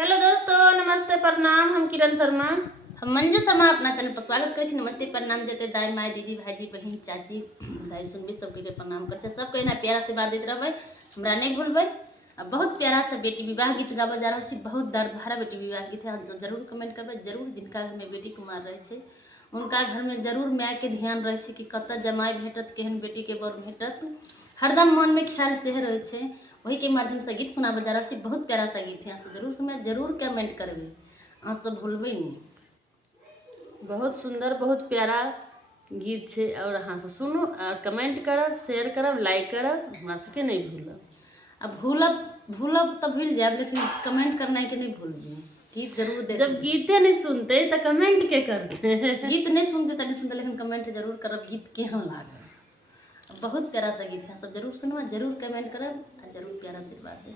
Hello दोस्तों, नमस्ते प्रणाम। हम किरण शर्मा, हम मंजू शर्मा अपना चैनल पर स्वागत करै छी। नमस्ते प्रणाम जते दाई माय दीदी भाईजी बहन चाची दाई सुनबी सबके प्रणाम कर छै। सबके एना प्यारा से बात देते रहबै, हमरा नहीं भूलबै। बहुत प्यारा सा बेटी विवाह गीत गाबे जा रहा छी। बहुत दर्द भरा बेटी विवाह गीत है। सब जरूर कमेंट करबै। जरूर जिनका घर में बेटी कुमार रहे छै उनका घर में जरूर माय के ध्यान रहे छै कि कत जमाई भेटत, केहन बेटी के बर भेटत। हरदम मन में ख्याल से रहे छै। वही के माध्यम से गीत सुनाबे जा रहा छी। बहुत प्यारा सा गीत है। सब जरूर सुनबै, जरूर कमेंट करबै। अहाँ सब भूलबै नहीं। बहुत सुंदर, बहुत प्यारा गीत छै। और अहाँ से सुनू और कमेंट करब, शेयर करब, लाइक करब। हमरा सबके नहीं भूलब। अब भूलब तो भूल जाए, लेकिन कमेंट करना के नहीं भूलबी। गीत जरूर दे। जब गीते नहीं सुनते तो कमेंट के करते। गीत नहीं सुनते तो नहीं सुनते, लेकिन कमेंट जरूर करब गीत केहन लागल। बहुत प्यारा सा गीत है। सब जरूर सुनवा, जरूर कमेंट करब और जरूर प्यारा आशीर्वाद दे।